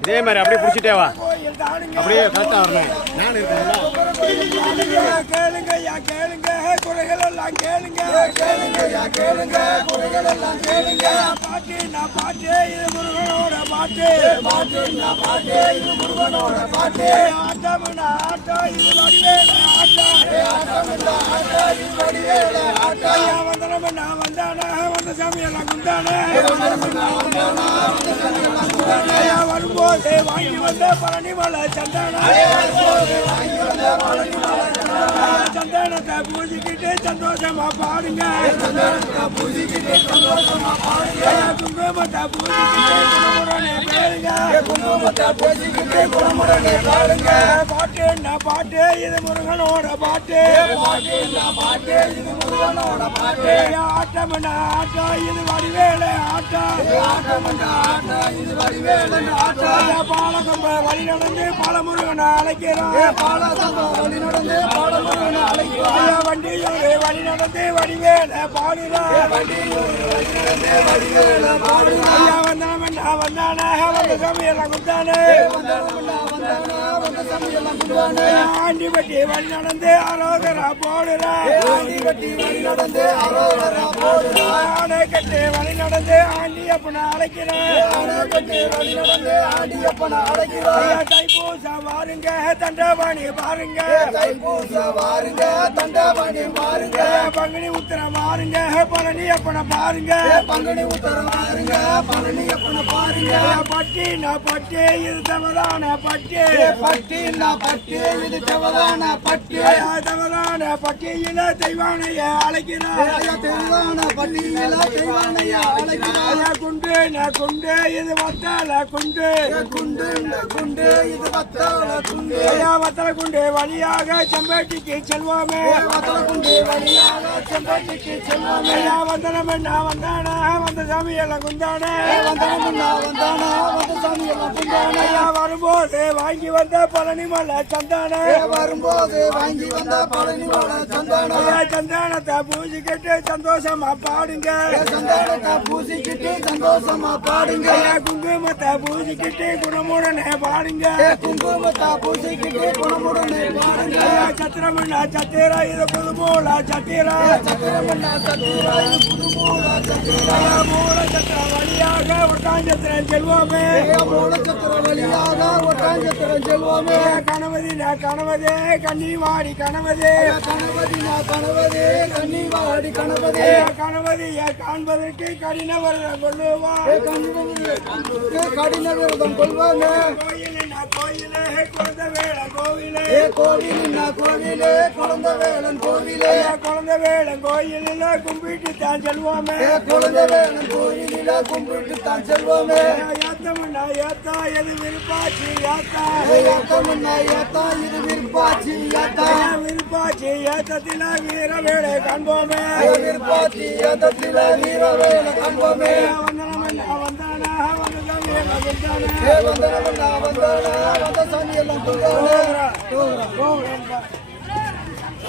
இதே மாதிரி அப்படியே பிடிச்சிட்டே வா, அப்படியே கரெக்டா வரணும். நான் இருக்கேன். கேளுங்க கேளுங்க குறைகள் எல்லாம் கேளுங்க, கேளுங்க கேளுங்க குறைகள் எல்லாம் கேளுங்க. பாட்டு நான் பாட்டு, இது முருகனோட பாட்டு. பாட்டு நான் பாட்டு, இது முருகனோட பாட்டு. ஆட்டம் நான் ஆட்டம், இது வடிவேல ஆட்டம். ஆட்டம் ஆட்டம், இது வடிவேல ஆட்டம். வந்தனம் நான் வந்தானே, வந்த சாமி எல்லாம் குந்தானே. வரும்போது வாங்கி வந்த பழனி மலை சந்தானா. சந்தானத்தை பூஜிக்கிட்டு சந்தோஷமா பாடுங்க. பூஜிக்கிட்டு சந்தோஷமா பாடுங்க. குங்குமத்தை பூஜிக்கிட்டு குணமுடனே பேருங்க. குங்குமத்தை பூஜிக்கிட்டு குணமுடனே பாடுங்க. பாட்டு நான் பாட்டு, இது முருகனோட பாட்டு. பாட்டு நான் பாட்டு, இது முருகனோட பாட்டு. ஆட்டம் ஆட்டம், இது வடிவேல ஆட்டம். ஆட்டம் ஆட்டம், இது வடிவேல ஆட்டம். பாலகம்ப வழி நடந்து பாலமுருகனை அழைக்கிறான். பாலகம்ப வழி நடந்து பாலமுருகனை அழைக்கிறான். வண்டியூர் வழி நடந்து வடிவேல பாடுறான். வண்டியூர் வழி நடந்து வடிவேல பாடுறான். வந்தானா வந்தானா, வந்த சமையெல்லாம் குந்தானே. வந்த சமையெல்லாம் குந்தானே. ஆண்டிபட்டி வழி நடந்து அரோகரா போடுறான். ஆண்டிபட்டி வழி நடந்து அரோகரா போடுறான். ஆனைக்கட்டு வழி நடந்து ஆண்டியப்பனை அழைக்கிறான். ஆனைக்கட்டு வழி நடந்து ஆண்டியப்பனை அழைக்கிறான். தைப்பூசா வாருங்க தண்டபாணி பாருங்க. தைப்பூசா வாருங்க தண்டபாணி பாருங்க. பங்குனி உத்தரம் வாருங்க பழனி அப்பனை பாருங்க. பங்குனி உத்தரம் வாருங்க பழனி அப்பனை பாருங்க. பட்டி நான் பட்டி, இது தவறான பட்டி. பட்டி நான் பட்டி, இது தவறான பட்டி. தவறான பட்டியில தெய்வானைய அழைக்கிறார். தெய்வான பட்டியில தெய்வானைய அழைக்கிறார். குண்டு நான் குண்டு, இது வத்தால குண்டு. குண்டு குண்டு, இது வத்தால குண்டு. வத்தல குண்டு வழியாக செம்பேட்டிக்கு செல்வோமே. வத்தல குண்டு வழியாக செம்பேட்டிக்கு செல்வோமே. வந்தனம் நான் வந்தானா, வந்த சாமி எல்லாம் குந்தானே. வந்தனம் நான் வந்தானா, வந்த சாமி எல்லாம் குந்தானே. வரும்போது வாங்கி வந்த பழனி மலை சந்தானே. வரும்போது வாங்கி வந்த பழனி மலை சந்தானே. சந்தானத்தை பூஜிக்கிட்டு சந்தோஷமா பாடுங்க. சந்தானத்தை பூஜிக்கிட்டு சந்தோஷமா பாடுங்க. குங்குமத்தை பூஜிக்கிட்டு குணமுடனே பாடுங்க. குங்குமத்தை பூஜிக்கிட்டு குணமுடனே பாடுங்க. சத்திரமண்ணா சத்திர, இது புதுமூல சத்திர. சத்திரமண்ணா சத்திர, இது புதுமூல சத்திர. மூல சத்திர வழியாக ஒட்டாஞ்சத்திரம் செல்வோமே. மூல சத்திர வழியாக ஒட்டாஞ்சத்திரம் செல்வோமே. கணவதி நான் கணவதே கன்னிவாடி கணவதே. கணவதி நான் கணவதே கன்னிவாடி கணவதே. கணவதியை காண்பதற்கு கடின விரதம் கொள்ளுவான். கடின விரதம் கொள்வாங்க. கோயிலினா கோயிலே குழந்த வேளன் கோவிலே. கோவிலினா கோவிலே குழந்த வேளன் கோவிலே. குழந்த வேளன் கோயிலில் கும்பிட்டு தான் செல்வோமே. குழந்த வேளன் கோயிலில் கும்பிட்டு தான் செல்வோமே. ஏத்தமுன்னா ஏத்தா, இது விருப்பாச்சி ஏத்தா. ஏத்தமுன்னா ஏத்தா, இது விருப்பாச்சி ஏத்தா. விருப்பாச்சி ஏத்தத்தில வீர வேளை காண்போமே. விருப்பாச்சி ஏத்தத்தில வீர வேளை காண்போமே. வந்தனமன்னா வந்தானா, வந்த சாமி எல்லாம் குந்தானே. வந்தனமன்னா வந்தானா, வந்த சாமி எல்லாம் குந்தானே.